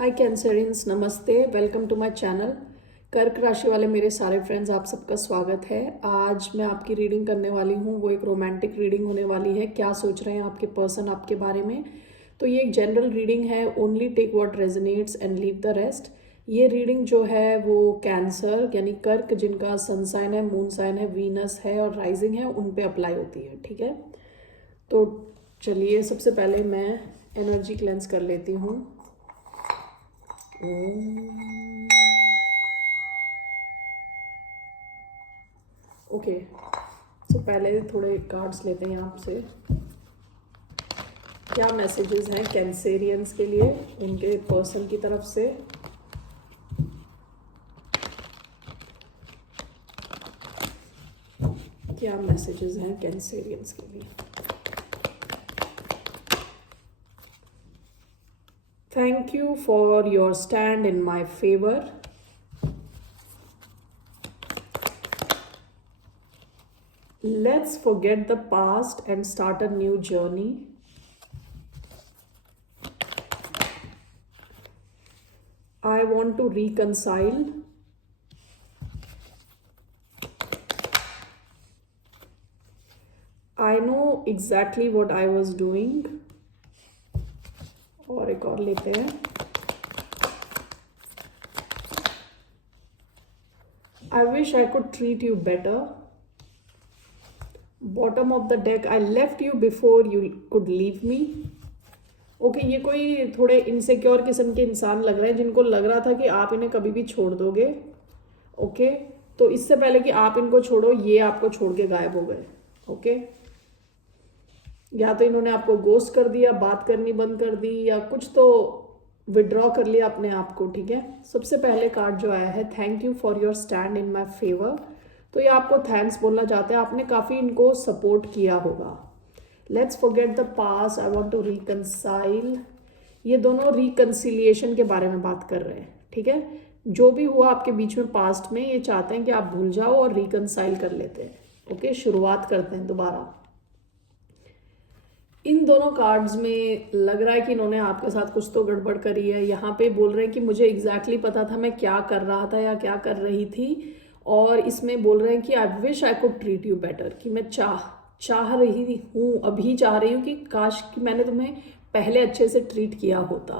हाय cancerians, नमस्ते। Welcome to my channel. कर्क राशि वाले मेरे सारे फ्रेंड्स, आप सबका स्वागत है। आज मैं आपकी रीडिंग करने वाली हूँ, वो एक रोमांटिक रीडिंग होने वाली है। क्या सोच रहे हैं आपके पर्सन आपके बारे में। तो ये एक जनरल रीडिंग है। Only take what resonates and leave the rest. ये रीडिंग जो है वो कैंसर यानी कर्क, जिनका सन साइन है, मून साइन है, वीनस है और राइजिंग है, उन पे अप्लाई होती है। ठीक है, तो चलिए सबसे पहले मैं एनर्जी क्लेंस कर लेती हूँ। ओके, सो पहले थोड़े कार्ड्स लेते हैं आपसे। क्या मैसेजेस हैं कैंसेरियंस के लिए उनके पर्सन की तरफ से। क्या मैसेजेस हैं कैंसेरियंस के लिए। Thank you for your stand in my favour. Let's forget the past and start a new journey. I want to reconcile. I know exactly what I was doing. और एक और लेते हैं। I wish I could treat you better. Bottom of the deck, I left you before you could leave me. Okay, ये कोई थोड़े insecure किस्म के इंसान लग रहे हैं, जिनको लग रहा था कि आप इन्हें कभी भी छोड़ दोगे। ओके, तो इससे पहले कि आप इनको छोड़ो, ये आपको छोड़ के गायब हो गए। ओके, या तो इन्होंने आपको गोस्ट कर दिया, बात करनी बंद कर दी, या कुछ तो विड्रॉ कर लिया अपने आप को। ठीक है, सबसे पहले कार्ड जो आया है, thank you for your stand in my favour. तो ये आपको थैंक्स बोलना चाहते हैं, आपने काफ़ी इनको सपोर्ट किया होगा। Let's forget the past, I want to reconcile. ये दोनों रिकन्सिलिएशन के बारे में बात कर रहे हैं। ठीक है, जो भी हुआ आपके बीच में पास्ट में, ये चाहते हैं कि आप भूल जाओ और रिकनसाइल कर लेते हैं। ओके, शुरुआत करते हैं दोबारा। इन दोनों कार्ड्स में लग रहा है कि इन्होंने आपके साथ कुछ तो गड़बड़ करी है। यहाँ पे बोल रहे हैं कि मुझे एग्जैक्टली पता था मैं क्या कर रहा था या क्या कर रही थी, और इसमें बोल रहे हैं कि I wish I could treat you better, कि मैं चाह रही हूँ, अभी चाह रही हूँ कि काश कि मैंने तुम्हें पहले अच्छे से ट्रीट किया होता।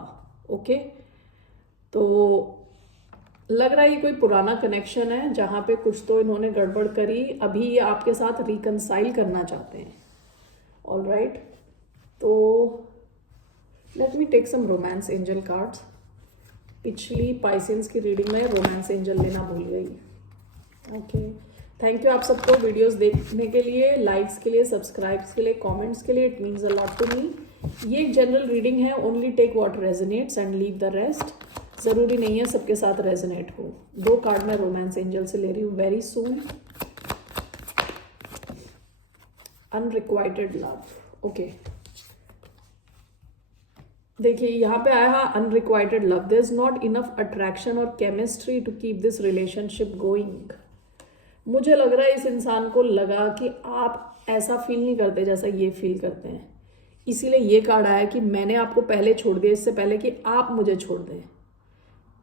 ओके, तो लग रहा है ये कोई पुराना कनेक्शन है जहाँ पे कुछ तो इन्होंने गड़बड़ करी, अभी ये आपके साथ रिकनसाइल करना चाहते हैं। ऑल राइट, तो let me take some romance angel cards. पिछली पाइसेंस की रीडिंग में रोमांस एंजल लेना भूल गई। ओके, थैंक यू आप सबको वीडियोस देखने के लिए, लाइक्स के लिए, सब्सक्राइब्स के लिए, कमेंट्स के लिए। It means a lot to me. ये एक जनरल रीडिंग है। Only take what resonates and leave the rest. ज़रूरी नहीं है सबके साथ रेजोनेट हो। दो कार्ड मैं रोमांस एंजल से ले रही हूँ। Very soon, unrequited love. Okay, देखिए यहाँ पे आया है unrequited love. There is not enough attraction और chemistry to keep this relationship going. मुझे लग रहा है इस इंसान को लगा कि आप ऐसा फील नहीं करते जैसा ये फील करते हैं, इसीलिए ये कार्ड आया कि मैंने आपको पहले छोड़ दिया, इससे पहले कि आप मुझे छोड़ दें।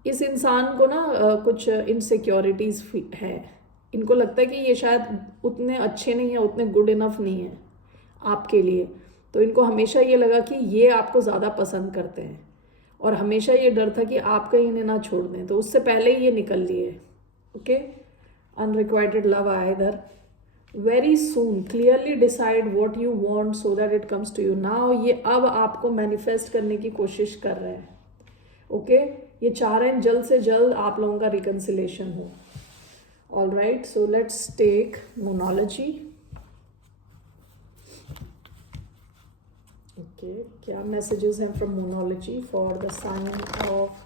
इस इंसान को ना कुछ इनसिक्योरिटीज है। इनको लगता है कि ये शायद उतने अच्छे नहीं है, उतने गुड इनफ नहीं है आपके लिए। तो इनको हमेशा ये लगा कि ये आपको ज़्यादा पसंद करते हैं, और हमेशा ये डर था कि आप कहीं इन्हें ना छोड़ दें, तो उससे पहले ही ये निकल लिए। ओके, अनरिक्वाइटेड लव आया इधर। Very soon, clearly decide what you want so that it comes to you now. ये अब आपको मैनिफेस्ट करने की कोशिश कर रहे हैं। ओके, ये चाह रहे हैं जल्द से जल्द आप लोगों का रिकन्सिलेशन हो। All right, so let's take monology. Okay, क्या मैसेजेस हैं from monology for the sign of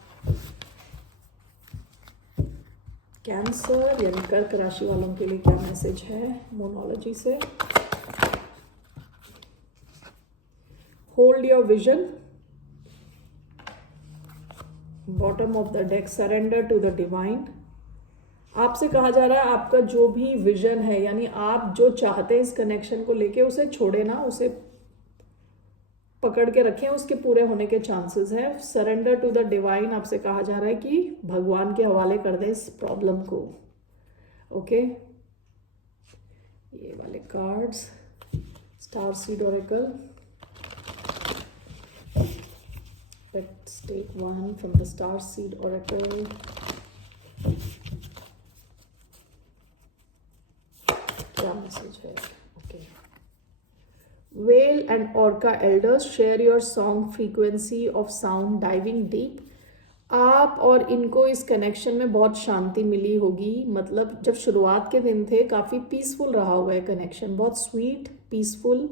Cancer यानी कर्क राशि वालों के लिए। क्या मैसेज है मोनोलॉजी से। Hold your vision. Bottom of the deck, surrender to the divine. आपसे कहा जा रहा है आपका जो भी विजन है, यानी आप जो चाहते हैं इस कनेक्शन को लेके, उसे छोड़े ना, उसे पकड़ के रखें, उसके पूरे होने के चांसेस है। सरेंडर टू द डिवाइन, आपसे कहा जा रहा है कि भगवान के हवाले कर दें इस प्रॉब्लम को। ओके, ये वाले cards, starseed oracle, let's take one from the starseed oracle. क्या मैसेज है? Okay, Whale and Orca elders share your song frequency of sound diving deep. आप और इनको इस कनेक्शन में बहुत शांति मिली होगी। मतलब जब शुरुआत के दिन थे काफ़ी पीसफुल रहा हुआ है कनेक्शन, बहुत स्वीट पीसफुल।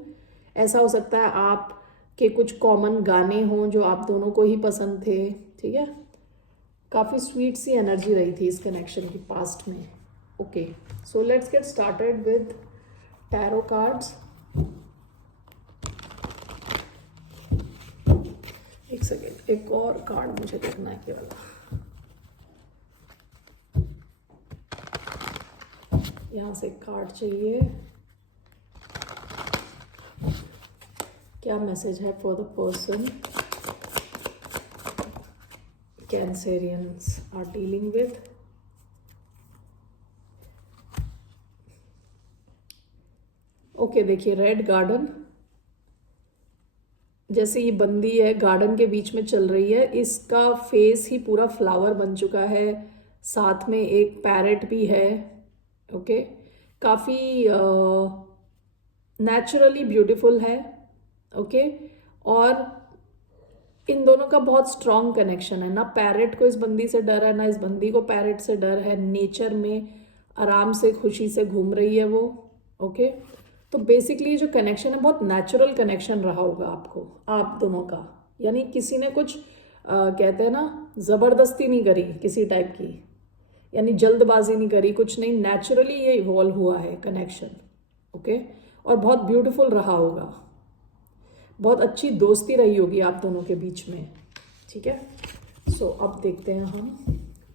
ऐसा हो सकता है आप के कुछ कॉमन गाने हों जो आप दोनों को ही पसंद थे, ठीक है। काफ़ी स्वीट सी एनर्जी रही थी इस कनेक्शन की पास्ट में। Okay, so let's get started with tarot cards. एक सेकेंड, एक और कार्ड मुझे देखना है केवल। यहाँ से एक कार्ड चाहिए। क्या मैसेज है for the person cancerians are dealing with? Okay, देखिए रेड गार्डन, जैसे ये बंदी है गार्डन के बीच में चल रही है, इसका फेस ही पूरा फ्लावर बन चुका है, साथ में एक पैरेट भी है। ओके, काफ़ी नेचुरली ब्यूटीफुल है। ओके, और इन दोनों का बहुत स्ट्रॉन्ग कनेक्शन है। ना पैरेट को इस बंदी से डर है, ना इस बंदी को पैरेट से डर है। नेचर में आराम से खुशी से घूम रही है वो। ओके, तो बेसिकली जो कनेक्शन है बहुत नेचुरल कनेक्शन रहा होगा आपको, आप दोनों का। यानी किसी ने कुछ कहते हैं ना, ज़बरदस्ती नहीं करी किसी टाइप की, यानी जल्दबाजी नहीं करी, कुछ नहीं, नेचुरली ये इवॉल्व हुआ है कनेक्शन। ओके, और बहुत ब्यूटीफुल रहा होगा, बहुत अच्छी दोस्ती रही होगी आप दोनों के बीच में, ठीक है। सो अब देखते हैं हम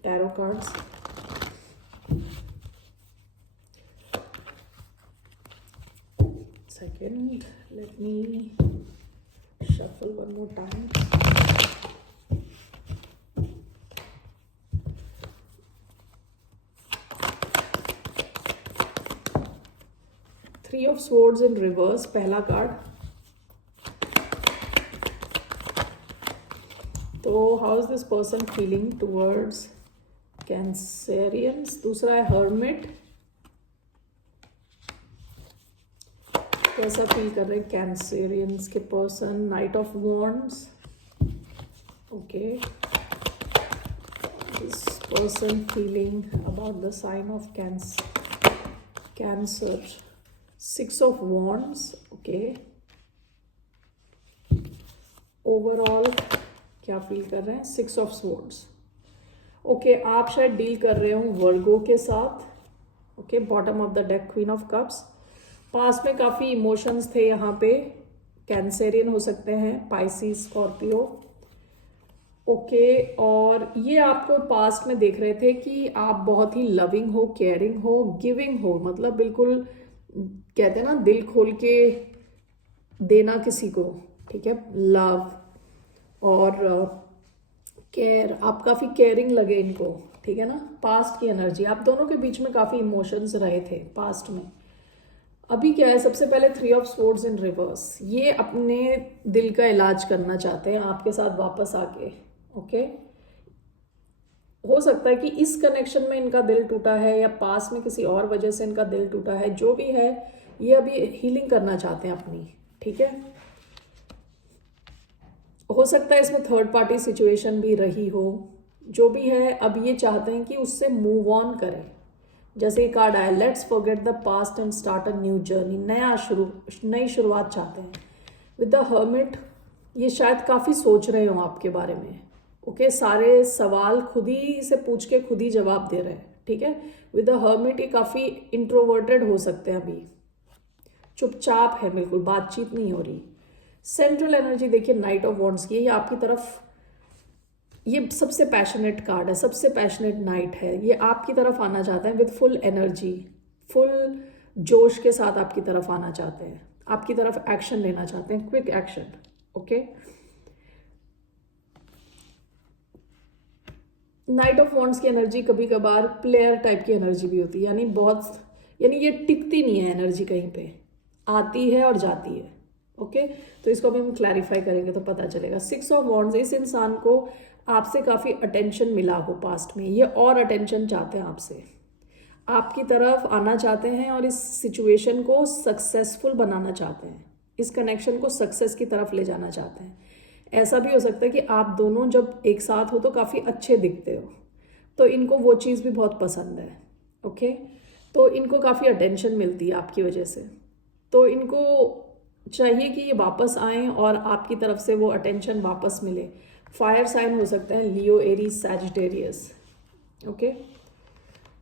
tarot cards. Second, let me shuffle one more time. Three of Swords in reverse, पहला कार्ड। तो how is this person feeling towards Cancerians? दूसरा है Hermit, कैसा फील कर रहे हैं कैंसेरियंस के person? Knight of wands, okay, this person feeling about the sign of Cancer, six of wands, okay. Overall क्या फील कर रहे हैं? Six of swords, okay. आप शायद डील कर रहे हो वर्गो के साथ। Okay, bottom of the deck queen of cups. पास में काफ़ी इमोशंस थे यहाँ पे, कैंसेरियन हो सकते हैं, पाइसिस, स्कॉर्पियो। ओके, और ये आपको पास्ट में देख रहे थे कि आप बहुत ही लविंग हो, केयरिंग हो, गिविंग हो, मतलब बिल्कुल कहते हैं ना दिल खोल के देना किसी को, ठीक है। लव और केयर, आप काफ़ी केयरिंग लगे इनको, ठीक है ना। पास्ट की एनर्जी, आप दोनों के बीच में काफ़ी इमोशंस रहे थे पास्ट में। अभी क्या है, सबसे पहले three of swords in reverse, ये अपने दिल का इलाज करना चाहते हैं आपके साथ वापस आके। ओके, हो सकता है कि इस कनेक्शन में इनका दिल टूटा है या पास में किसी और वजह से इनका दिल टूटा है, जो भी है ये अभी हीलिंग करना चाहते हैं अपनी, ठीक है। हो सकता है इसमें थर्ड पार्टी सिचुएशन भी रही हो, जो भी है अब ये चाहते हैं कि उससे मूव ऑन करें। जैसे ये कार्ड आया, let's forget the past and start a new journey, नई शुरुआत चाहते हैं। विद द हर्मिट, ये शायद काफ़ी सोच रहे हो आपके बारे में। ओके, सारे सवाल खुद ही से पूछ के खुद ही जवाब दे रहे हैं, ठीक है। विद द हर्मिट ये काफ़ी इंट्रोवर्टेड हो सकते हैं, अभी चुपचाप है, बिल्कुल बातचीत नहीं हो रही। सेंट्रल एनर्जी देखिए नाइट ऑफ वॉन्ड्स की, ये आपकी तरफ, ये सबसे पैशनेट कार्ड है, सबसे पैशनेट नाइट है, ये आपकी तरफ आना चाहते हैं विद फुल एनर्जी, फुल जोश के साथ आपकी तरफ आना चाहते हैं, आपकी तरफ एक्शन लेना चाहते हैं, quick action, okay. Knight of wands की एनर्जी कभी कभार प्लेयर टाइप की एनर्जी भी होती है, यानी ये टिकती नहीं है एनर्जी, कहीं पे आती है और जाती है। ओके, तो इसको भी हम क्लैरिफाई करेंगे तो पता चलेगा। 6 ऑफ वॉन्ड्स, इस इंसान को आपसे काफ़ी अटेंशन मिला हो पास्ट में, ये और अटेंशन चाहते हैं आपसे, आपकी तरफ आना चाहते हैं और इस सिचुएशन को सक्सेसफुल बनाना चाहते हैं, इस कनेक्शन को सक्सेस की तरफ ले जाना चाहते हैं। ऐसा भी हो सकता है कि आप दोनों जब एक साथ हो तो काफ़ी अच्छे दिखते हो, तो इनको वो चीज़ भी बहुत पसंद है। ओके, तो इनको काफ़ी अटेंशन मिलती है आपकी वजह से, तो इनको चाहिए कि ये वापस आएँ और आपकी तरफ से वो अटेंशन वापस मिले। फायर साइन हो सकता है लियो, एरीज, सैजिटेरियस। ओके,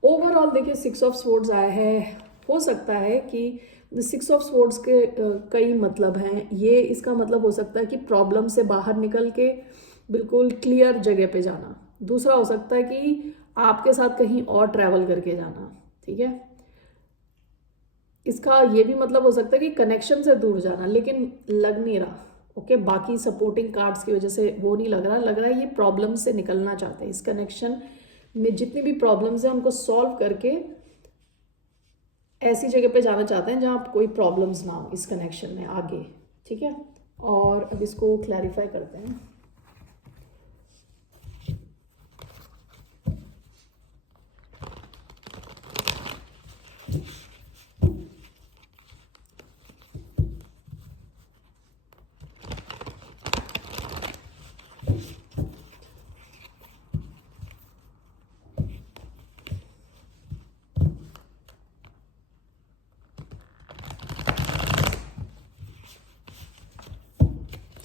ओवरऑल देखिए 6 ऑफ स्वॉर्ड्स आया है। हो सकता है कि 6 ऑफ स्वॉर्ड्स के कई मतलब हैं। ये इसका मतलब हो सकता है कि प्रॉब्लम से बाहर निकल के बिल्कुल क्लियर जगह पे जाना। दूसरा हो सकता है कि आपके साथ कहीं और ट्रैवल करके जाना, ठीक है। इसका ये भी मतलब हो सकता है कि कनेक्शन से दूर जाना, लेकिन लग नहीं रहा। ओके, बाकी सपोर्टिंग कार्ड्स की वजह से वो नहीं लग रहा है ये प्रॉब्लम से निकलना चाहते हैं। इस कनेक्शन में जितनी भी प्रॉब्लम्स हैं उनको सॉल्व करके ऐसी जगह पे जाना चाहते हैं जहाँ कोई प्रॉब्लम्स ना हो इस कनेक्शन में आगे, ठीक है। और अब इसको क्लैरिफाई करते हैं।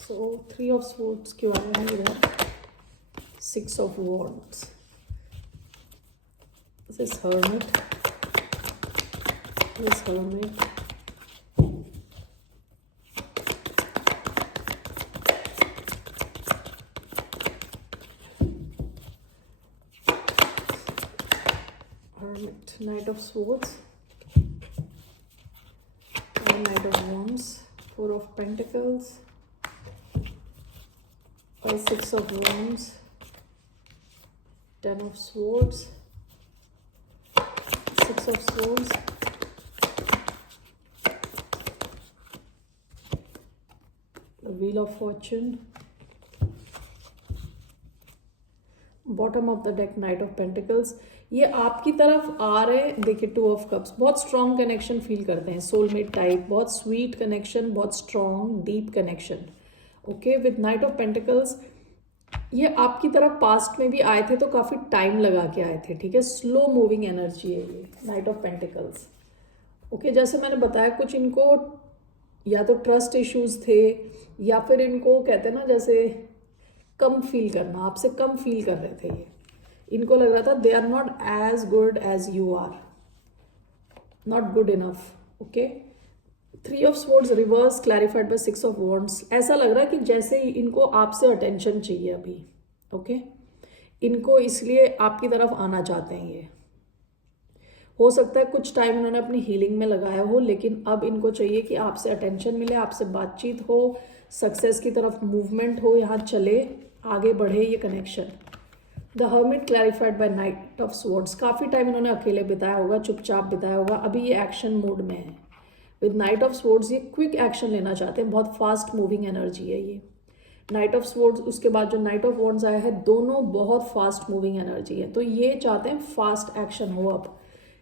So 3 of swords क्यों आया है इधर? 6 of wands. This is hermit. This hermit. Hermit. Knight of swords. And Knight of wands. 4 of pentacles. 6 of wands, 10 of swords, 6 of swords, the wheel of fortune, bottom of the deck Knight of Pentacles। ये आपकी तरफ आ रहे हैं। देखिए 2 of Cups, बहुत strong connection feel करते हैं, soulmate type, बहुत स्वीट कनेक्शन, बहुत strong deep connection. Okay, with night of pentacles ये आपकी तरफ पास्ट में भी आए थे तो काफ़ी टाइम लगा के आए थे, ठीक है। स्लो मूविंग एनर्जी है ये नाइट ऑफ पेंटिकल्स। ओके, जैसे मैंने बताया कुछ इनको या तो ट्रस्ट इश्यूज थे या फिर इनको कहते हैं ना जैसे कम फील करना, आपसे कम फील कर रहे थे। ये इनको लग रहा था they are not as good as you are, not good enough. Okay, 3 of swords reverse clarified by 6 of wands. ऐसा लग रहा है कि जैसे इनको आपसे अटेंशन चाहिए अभी। ओके, इनको इसलिए आपकी तरफ आना चाहते हैं। ये हो सकता है कुछ टाइम इन्होंने अपनी हीलिंग में लगाया हो, लेकिन अब इनको चाहिए कि आपसे अटेंशन मिले, आपसे बातचीत हो, सक्सेस की तरफ मूवमेंट हो, यहाँ चले, आगे बढ़े ये connection. The hermit clarified by knight of swords. काफ़ी टाइम इन्होंने अकेले बिताया होगा, चुपचाप बिताया होगा, अभी ये एक्शन मोड में है। विद नाइट ऑफ स्वॉर्ड्स ये क्विक एक्शन लेना चाहते हैं, बहुत फास्ट मूविंग एनर्जी है ये नाइट ऑफ स्वॉर्ड्स। उसके बाद जो नाइट ऑफ वॉन्ड्स आया है, दोनों बहुत फास्ट मूविंग एनर्जी है, तो ये चाहते हैं फास्ट एक्शन हो। अब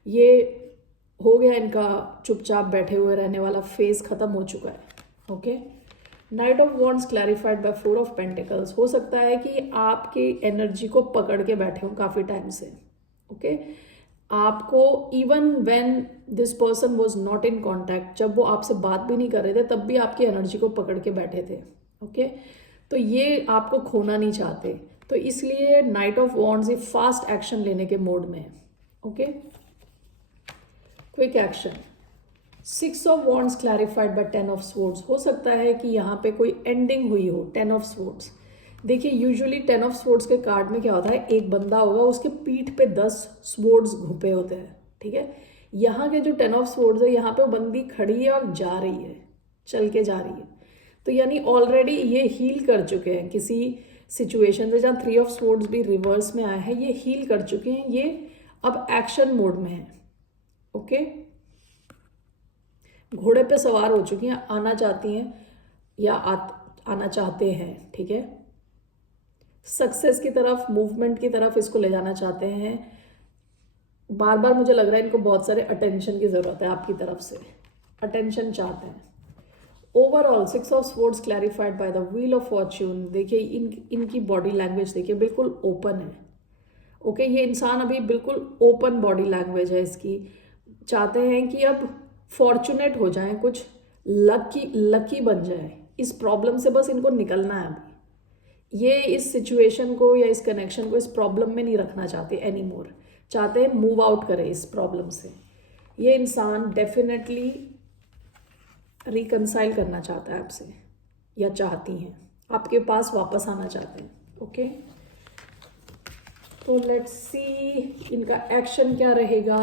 ये हो गया इनका चुपचाप बैठे हुए रहने वाला फेज खत्म हो चुका है। Okay, knight of wands clarified by 4 of pentacles. हो सकता है कि आपकी एनर्जी को पकड़ के बैठे हो काफ़ी टाइम से। ओके, आपको even when this person was not in contact, जब वो आपसे बात भी नहीं कर रहे थे तब भी आपकी एनर्जी को पकड़ के बैठे थे। ओके, तो ये आपको खोना नहीं चाहते, तो इसलिए नाइट ऑफ वॉन्ड्स ये फास्ट एक्शन लेने के मोड में है। Okay, quick action. 6 of wands clarified by 10 of swords. हो सकता है कि यहाँ पे कोई एंडिंग हुई हो। 10 ऑफ स्वॉर्ड्स, देखिए यूजुअली 10 ऑफ स्वॉर्ड्स के कार्ड में क्या होता है, एक बंदा होगा, उसके पीठ पे 10 स्वॉर्ड्स घुपे होते हैं, ठीक है। यहाँ के जो 10 ऑफ स्वॉर्ड्स है, यहाँ पे बंदी खड़ी है और जा रही है, चल के जा रही है। तो यानी ऑलरेडी ये हील कर चुके हैं किसी सिचुएशन से, जहाँ 3 ऑफ स्वॉर्ड्स भी रिवर्स में आया है, ये हील कर चुके हैं, ये अब एक्शन मोड में है। ओके, घोड़े पे सवार हो चुकी हैं, आना चाहती हैं या आना चाहते हैं, ठीक है। सक्सेस की तरफ, मूवमेंट की तरफ इसको ले जाना चाहते हैं। बार बार मुझे लग रहा है इनको बहुत सारे अटेंशन की जरूरत है, आपकी तरफ से अटेंशन चाहते हैं। Overall 6 of swords clarified by the wheel of Fortune. देखिए इनकी बॉडी लैंग्वेज देखिए, बिल्कुल ओपन है। ओके, ये इंसान अभी बिल्कुल ओपन बॉडी लैंग्वेज है इसकी। चाहते हैं कि अब फॉर्चुनेट हो जाए, कुछ लकी बन जाए। इस प्रॉब्लम से बस इनको निकलना है अभी। ये इस सिचुएशन को या इस कनेक्शन को, इस प्रॉब्लम में नहीं रखना चाहते एनी मोर। चाहते हैं मूव आउट करे इस प्रॉब्लम से। ये इंसान डेफिनेटली रिकंसाइल करना चाहता है आपसे, या चाहती हैं, आपके पास वापस आना चाहते हैं। ओके, तो लेट्स सी इनका एक्शन क्या रहेगा।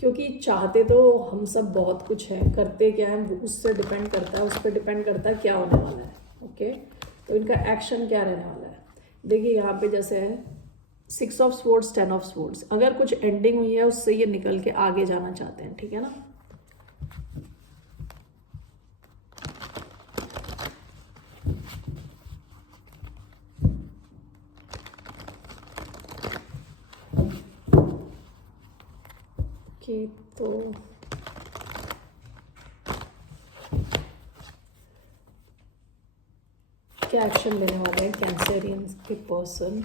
क्योंकि चाहते तो हम सब बहुत कुछ है, करते क्या है उससे डिपेंड करता है, उस पर डिपेंड करता है क्या होने वाला है। ओके, तो इनका एक्शन क्या रहने वाला है। देखिए यहाँ पे जैसे है 6 ऑफ स्वॉर्ड्स, 10 ऑफ स्वॉर्ड्स। अगर कुछ एंडिंग हुई है उससे ये निकल के आगे जाना चाहते हैं, ठीक है ना। तो क्या एक्शन लेने वाले हैं कैंसरियन के person.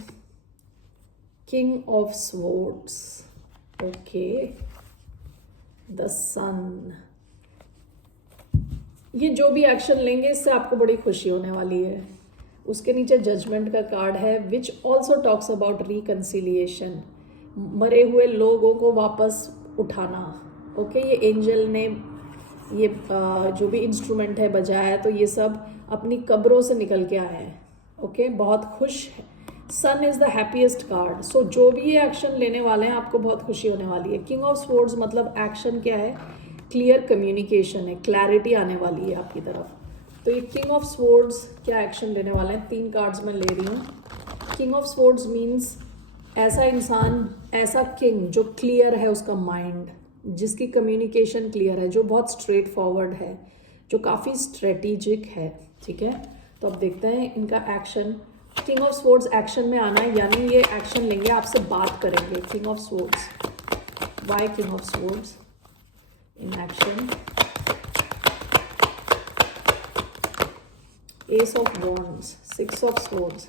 King of swords, okay, the sun. ये जो भी एक्शन लेंगे इससे आपको बड़ी खुशी होने वाली है। उसके नीचे जजमेंट का कार्ड है, which also talks about reconciliation, मरे हुए लोगों को वापस उठाना। ओके, ये एंजल ने ये जो भी इंस्ट्रूमेंट है बजाया है, तो ये सब अपनी कब्रों से निकल के आए हैं। ओके, बहुत खुश है। सन इज द हैप्पीएस्ट कार्ड। सो जो भी ये एक्शन लेने वाले हैं आपको बहुत खुशी होने वाली है। किंग ऑफ स्वॉर्ड्स मतलब एक्शन क्या है, क्लियर कम्युनिकेशन है, क्लैरिटी आने वाली है आपकी तरफ। तो ये किंग ऑफ स्वॉर्ड्स क्या एक्शन लेने वाले हैं, 3 कार्ड्स मैं ले रही हूँ। किंग ऑफ स्वॉर्ड्स मीन्स ऐसा इंसान, ऐसा किंग जो क्लियर है उसका माइंड, जिसकी कम्युनिकेशन क्लियर है, जो बहुत स्ट्रेट फॉरवर्ड है, जो काफ़ी स्ट्रेटेजिक है, ठीक है। तो अब देखते हैं इनका action. King of swords action में आना है, यानी ये एक्शन लेंगे, आपसे बात करेंगे। King of swords, why king of swords in action. Ace of wands, 6 of swords,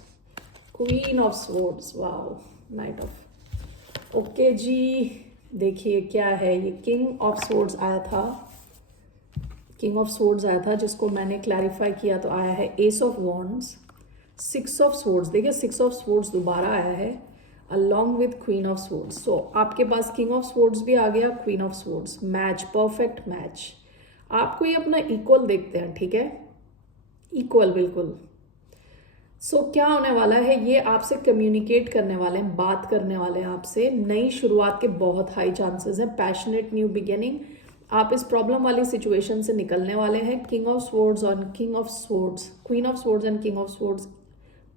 queen of swords, wow, knight of. Okay जी, देखिए क्या है, ये किंग ऑफ स्वॉर्ड्स आया था, किंग ऑफ स्वॉर्ड्स आया था जिसको मैंने क्लैरिफाई किया, तो आया है ace of wands, 6 of swords. देखिए 6 ऑफ स्वॉर्ड्स दोबारा आया है along with queen of swords. So आपके पास किंग ऑफ स्वॉर्ड्स भी आ गया, queen of swords, match, perfect match. आपको ये अपना इक्वल देखते हैं, ठीक है, इक्वल बिल्कुल। सो क्या होने वाला है, ये आपसे कम्युनिकेट करने वाले हैं, बात करने वाले हैं आपसे। नई शुरुआत के बहुत हाई चांसेस हैं, पैशनेट न्यू बिगिनिंग। आप इस प्रॉब्लम वाली सिचुएशन से निकलने वाले हैं। किंग ऑफ स्वॉर्ड्स और king of swords, queen of swords and king of swords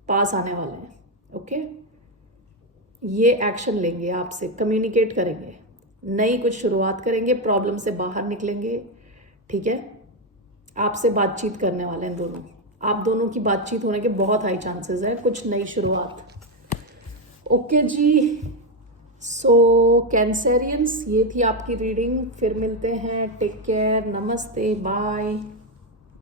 पास आने वाले हैं। ओके, ये एक्शन लेंगे, आपसे कम्युनिकेट करेंगे, नई कुछ शुरुआत करेंगे, प्रॉब्लम से बाहर निकलेंगे, ठीक है। आपसे बातचीत करने वाले हैं दोनों, आप दोनों की बातचीत होने के बहुत हाई चांसेस है, कुछ नई शुरुआत। ओके जी, सो कैंसेरियंस, ये थी आपकी रीडिंग। फिर मिलते हैं, टेक केयर, नमस्ते, बाय।